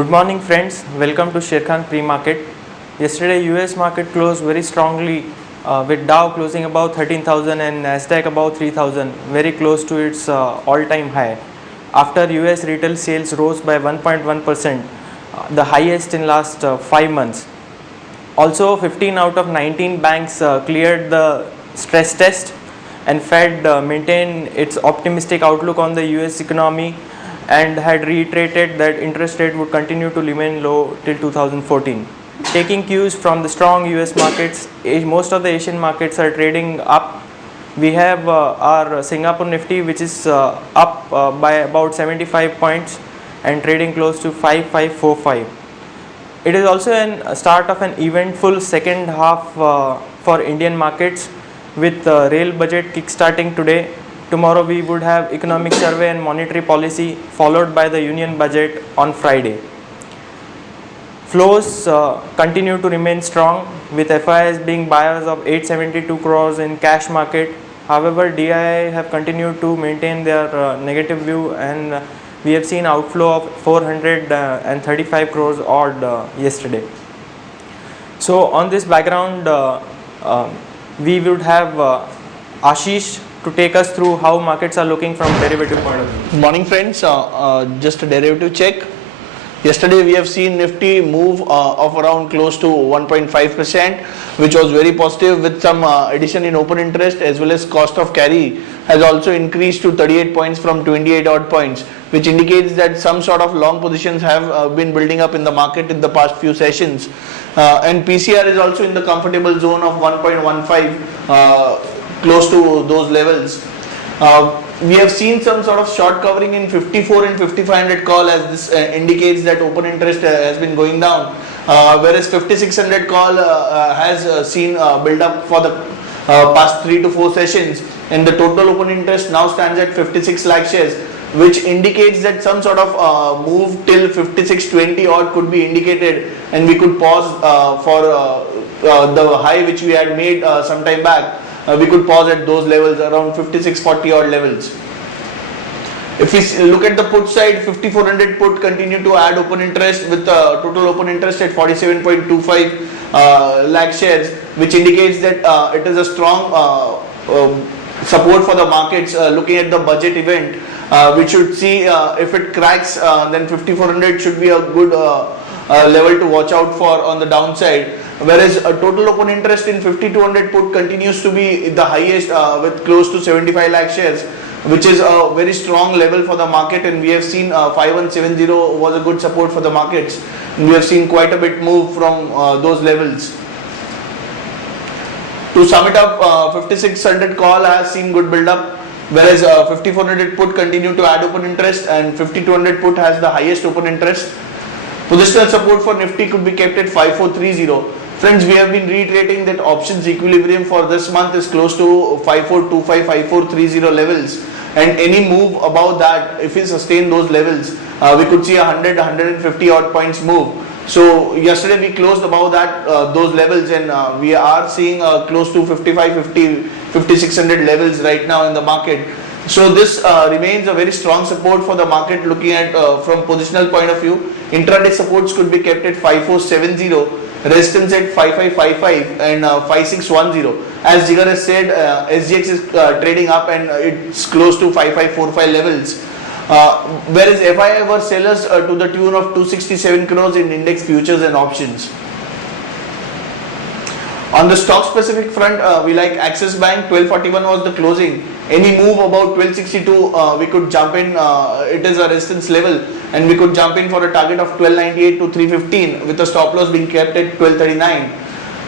Good morning friends, welcome to Sharekhan pre-market. Yesterday US market closed very strongly with Dow closing above 13,000 and Nasdaq above 3,000, very close to its all-time high. After US retail sales rose by 1.1%, the highest in last 5 months. Also 15 out of 19 banks cleared the stress test, and Fed maintained its optimistic outlook on the US economy and had reiterated that interest rate would continue to remain low till 2014. Taking cues from the strong US markets, most of the Asian markets are trading up. We have our Singapore Nifty, which is up by about 75 points and trading close to 5545. It is also a start of an eventful second half for Indian markets, with rail budget kickstarting today. Tomorrow we would have economic survey and monetary policy, followed by the union budget on Friday. Flows continue to remain strong, with FIIs being buyers of 872 crores in cash market. However, DII have continued to maintain their negative view, and we have seen outflow of 435 crores odd yesterday. So on this background, we would have Ashish to take us through how markets are looking from derivative point of view. Good morning friends, just a derivative check. Yesterday we have seen Nifty move of around close to 1.5%, which was very positive, with some addition in open interest, as well as cost of carry has also increased to 38 points from 28 odd points, which indicates that some sort of long positions have been building up in the market in the past few sessions. And PCR is also in the comfortable zone of 1.15, close to those levels. We have seen some sort of short covering in 54 and 5500 call, as this indicates that open interest has been going down, whereas 5600 call has seen build up for the past 3 to 4 sessions, and the total open interest now stands at 56 lakh shares, which indicates that some sort of move till 5620 odd could be indicated, and we could pause for the high which we had made some time back. We could pause at those levels around 5640 odd levels. If we look at the put side, 5400 put continue to add open interest, with total open interest at 47.25 lakh shares, which indicates that it is a strong support for the markets. Looking at the budget event, we should see if it cracks, then 5400 should be a good level to watch out for on the downside. Whereas a total open interest in 5200 put continues to be the highest, with close to 75 lakh shares, which is a very strong level for the market, and we have seen 5170 was a good support for the markets, and we have seen quite a bit move from those levels. To sum it up, 5600 call has seen good build up, whereas 5400 put continue to add open interest, and 5200 put has the highest open interest. Positional support for Nifty could be kept at 5430. Friends, we have been reiterating that options equilibrium for this month is close to 5425, 5430 levels, and any move above that, if we sustain those levels, we could see 100, 150 odd points move. So yesterday we closed above that those levels, and we are seeing close to 5550, 5600 levels right now in the market. So this remains a very strong support for the market. Looking at from positional point of view, intraday supports could be kept at 5470, resistance at 5555 and 5610. As Jigar has said, SGX is trading up and it's close to 5545 levels. Whereas FII were sellers to the tune of 267 crores in index futures and options. On the stock specific front, we like Axis Bank. 1241 was the closing. Any move about 1262, we could jump in. It is a resistance level, and we could jump in for a target of 1298 to 315, with a stop loss being kept at 1239.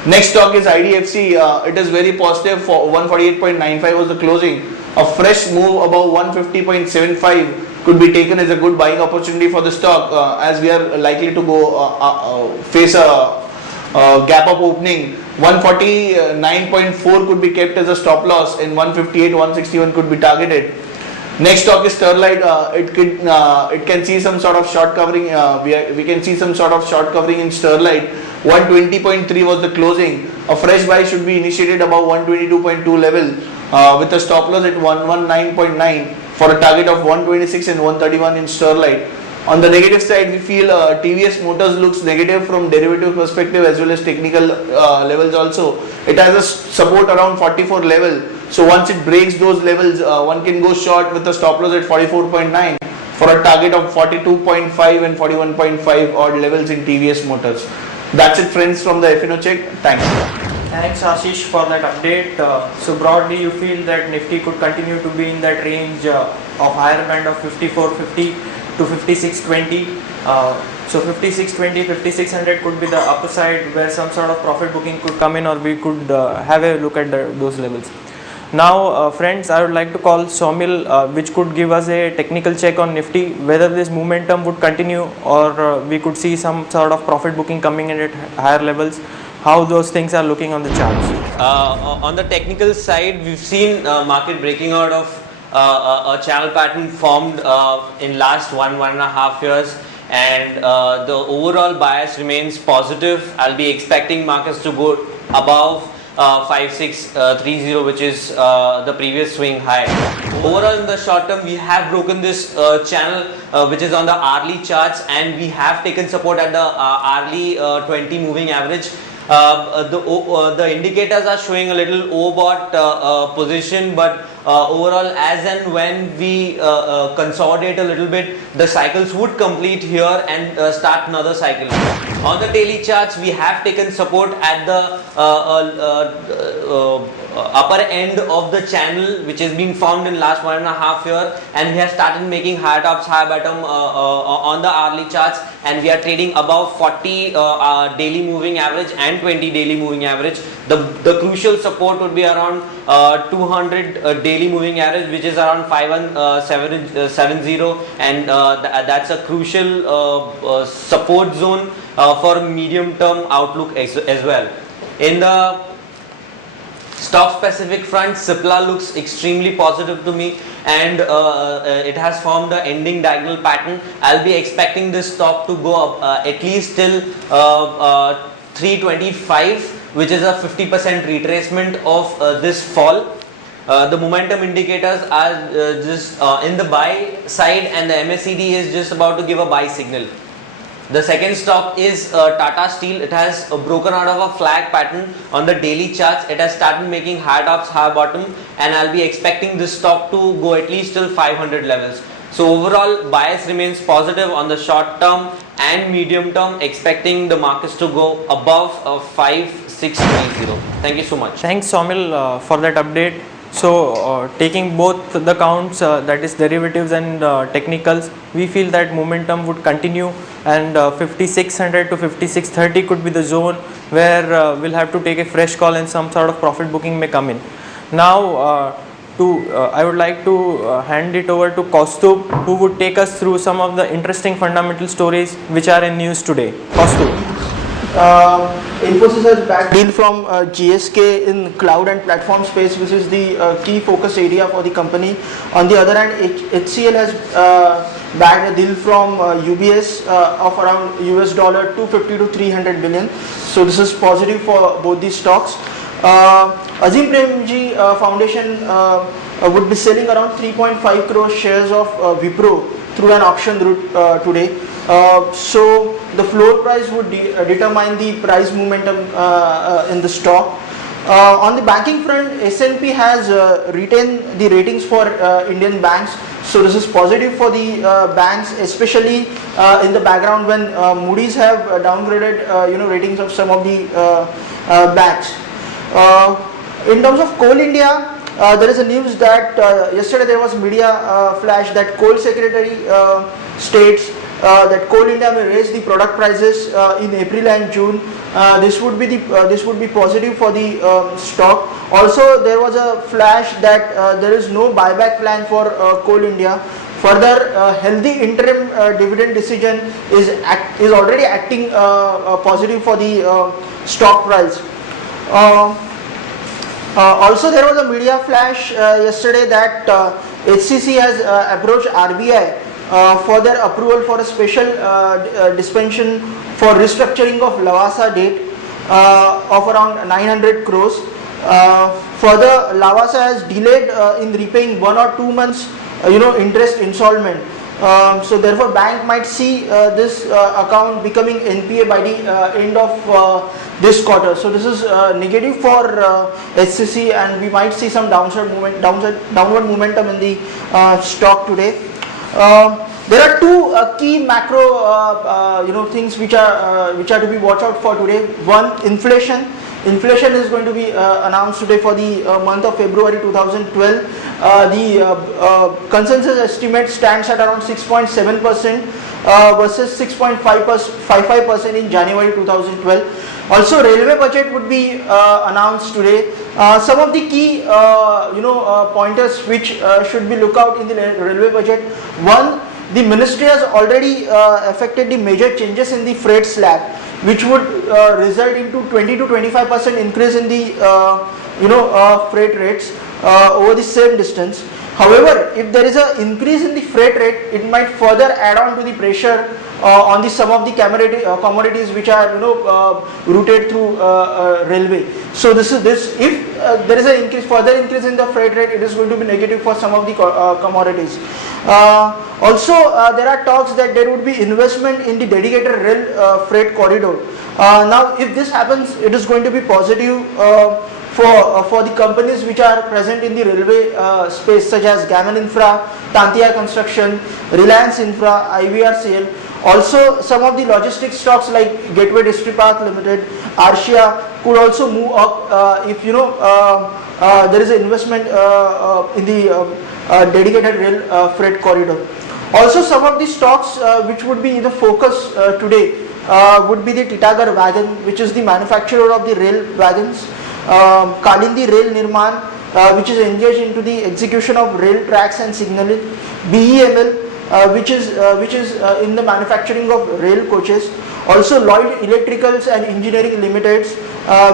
Next stock is IDFC. It is very positive. For 148.95 was the closing. A fresh move above 150.75 could be taken as a good buying opportunity for the stock, as we are likely to go face a gap up opening. 149.4 could be kept as a stop loss, and 158, 161 could be targeted. Next stock is Sterlite. It can see some sort of short covering. We can see some sort of short covering in Sterlite. 120.3 was the closing. A fresh buy should be initiated above 122.2 level, with a stop loss at 119.9 for a target of 126 and 131 in Sterlite. On the negative side, we feel TVS Motors looks negative from derivative perspective as well as technical levels also. It has a support around 44 level. So once it breaks those levels, one can go short with a stop loss at 44.9 for a target of 42.5 and 41.5 odd levels in TVS Motors. That's it, friends, from the FNO check. Thanks. Thanks Ashish for that update. So broadly you feel that Nifty could continue to be in that range of higher band of 5450 to 5620. So 5620, 5600 could be the upper side where some sort of profit booking could come in, or we could have a look at those levels. Now friends, I would like to call Somil, which could give us a technical check on Nifty, whether this momentum would continue or we could see some sort of profit booking coming in at higher levels. How those things are looking on the charts? On the technical side, we've seen market breaking out of a channel pattern formed in last one and a half years, and the overall bias remains positive. I'll be expecting markets to go above 5630, which is the previous swing high. Overall, in the short term, we have broken this channel which is on the hourly charts, and we have taken support at the hourly 20 moving average. The indicators are showing a little overbought position, but overall, as and when we consolidate a little bit, the cycles would complete here and start another cycle. On the daily charts, we have taken support at the upper end of the channel, which has been formed in last 1.5 years, and we have started making high tops, high bottom on the hourly charts, and we are trading above 40 daily moving average and 20 daily moving average. The crucial support would be around 200 daily moving average, which is around 5170, and that's a crucial support zone for medium term outlook as well. In the stock specific front, Cipla looks extremely positive to me, and it has formed the ending diagonal pattern. I'll be expecting this stock to go up at least till 325, which is a 50% retracement of this fall. The momentum indicators are just in the buy side, and the MACD is just about to give a buy signal. The second stock is Tata Steel. It has broken out of a flag pattern on the daily charts. It has started making high tops, high bottom, and I'll be expecting this stock to go at least till 500 levels. So overall, bias remains positive on the short term and medium term, expecting the markets to go above 5630. Thank you so much. Thanks Somil for that update. So taking both the counts, that is derivatives and technicals, we feel that momentum would continue, and 5600 to 5630 could be the zone where we'll have to take a fresh call and some sort of profit booking may come in. Now I would like to hand it over to Kaustubh, who would take us through some of the interesting fundamental stories which are in news today. Kaustubh. Infosys has bagged deal from GSK in cloud and platform space, which is the key focus area for the company. On the other hand, HCL has bagged a deal from UBS of around US dollar 250 to 300 billion. So this is positive for both these stocks. Azim Premji Foundation would be selling around 3.5 crore shares of Wipro through an auction route today. So the floor price would determine the price momentum in the stock. On the banking front, S&P has retained the ratings for Indian banks. So this is positive for the banks, especially in the background when Moody's have downgraded ratings of some of the banks. In terms of Coal India, there is a news that yesterday there was media flash that Coal Secretary states that Coal India may raise the product prices in April and June. This would be positive for the stock. Also, there was a flash that there is no buyback plan for Coal India. Further, healthy interim dividend decision is already acting positive for the stock price. Also, there was a media flash yesterday that HCC has approached RBI for their approval for a special dispensation for restructuring of Lavasa debt of around 900 crores. Further, Lavasa has delayed in repaying 1 or 2 months interest installment. So therefore bank might see this account becoming NPA by the end of this quarter. So this is negative for HCC, and we might see some downward momentum in the stock today. There are two key macro things which are to be watched out for today. One, inflation. Inflation is going to be announced today for the month of February 2012. The consensus estimate stands at around 6.7% versus 6.55% in January 2012. Also, railway budget would be announced today. Some of the key pointers which should be looked out in the railway budget. One, the ministry has already effected the major changes in the freight slab, which would result into 20 to 25% increase in the freight rates over the same distance. However, if there is an increase in the freight rate, it might further add on to the pressure on the some of the commodities which are routed through railway. So if there is a further increase in the freight rate, it is going to be negative for some of the commodities. Also, there are talks that there would be investment in the dedicated rail freight corridor. Now, if this happens, it is going to be positive for the companies which are present in the railway space, such as Gammon Infra, Tantia Construction, Reliance Infra, IVRCL. Also, some of the logistics stocks like Gateway Distripark Limited, Arcia could also move up if there is an investment in the dedicated rail freight corridor. Also, some of the stocks which would be in the focus today would be the Titagar Wagon, which is the manufacturer of the rail wagons. Kalindi Rail Nirman, which is engaged into the execution of rail tracks and signaling. BEML, which is in the manufacturing of rail coaches. Also, Lloyd Electricals and Engineering Limiteds,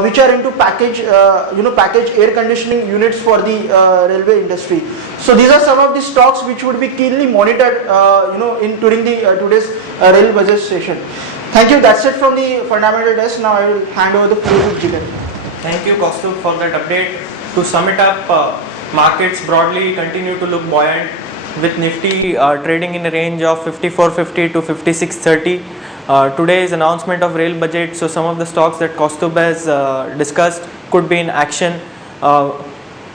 which are into package air conditioning units for the railway industry. So these are some of the stocks which would be keenly monitored, during the today's rail budget session. Thank you. That's it from the fundamental desk. Now I will hand over the floor to Jigar. Thank you, Kaustubh, for that update. To sum it up, markets broadly continue to look buoyant, with Nifty trading in a range of 5450 to 5630. Today's announcement of rail budget, so some of the stocks that Kaustubh has discussed could be in action.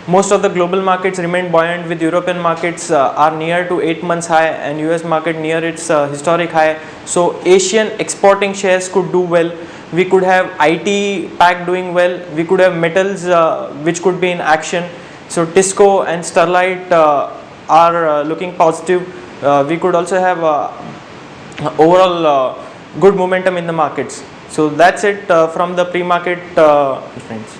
Most of the global markets remain buoyant, with European markets are near to 8 months high and US market near its historic high. So Asian exporting shares could do well. We could have IT pack doing well. We could have metals which could be in action. So Tisco and Sterlite are looking positive. We could also have overall good momentum in the markets. So that's it from the pre-market friends.